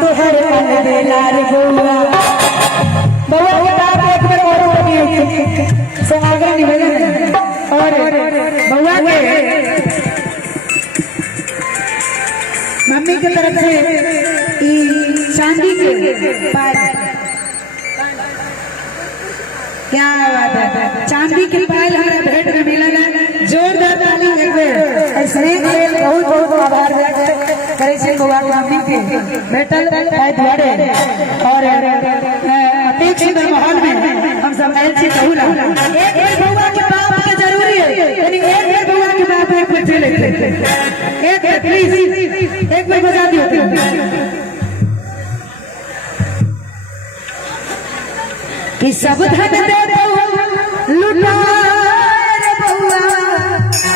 तो हर बेला रे बउआ बउआ के बाप एक बार और बनिए से आगे निवेदन और बउआ के मम्मी की तरफ से ई चांदी के पायल क्या बात है चांदी के पायल हमारा भेंट में मिला है जोरदार ताली एक बार ऐसे बहुत बहुत आभार व्यक्त करे छे बउआ के मम्मी के बेटल है द्वारे और अतिक सुंदर माहौल में हम सब आए छी कहूला एक बार बउआ के बाप के जरूरी है यानी एक बार बउआ के बाप एक बार चले एक बार प्लीज एक बार बजा दियो कि सब धन दे दो लुटा रे बउआ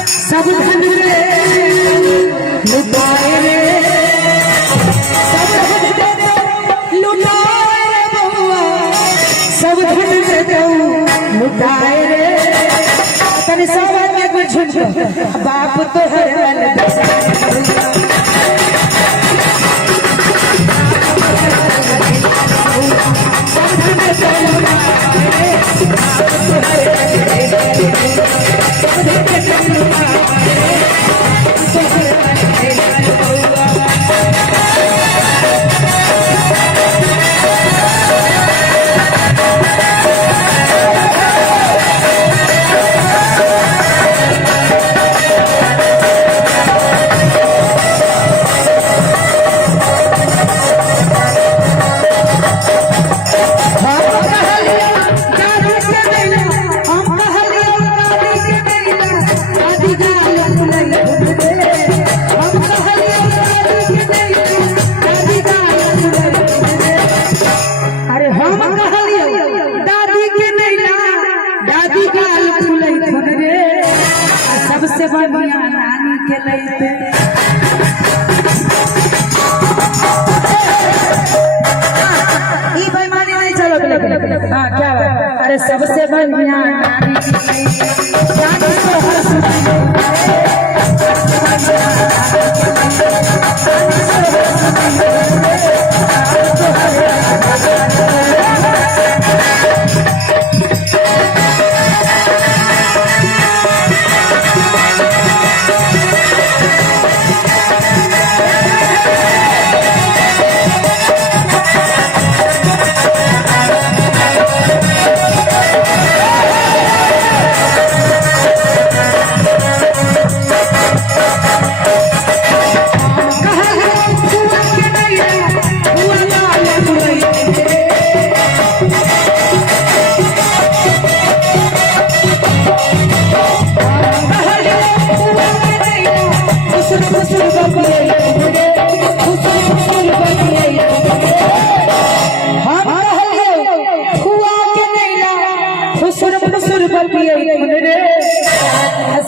सब धन दे लुटाए रे सब धन दे दो लुटाए रे बउआ सब धन दे दो लुटाए रे तने सब आदमी को झुक बाप तो हर सबसे बढ़िया नानी के लैते ई बेईमानी नहीं चलो हां क्या बात अरे सबसे बढ़िया नानी के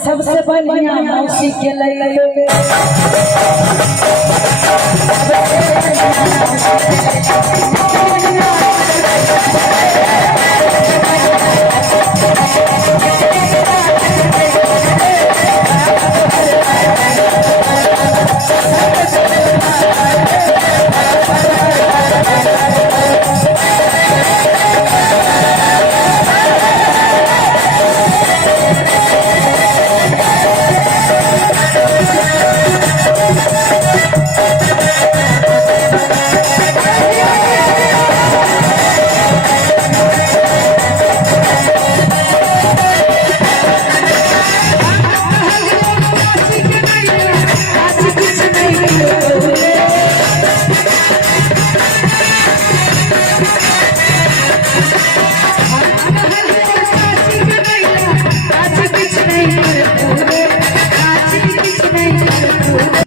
सबसे बढ़िया मौसी के लैते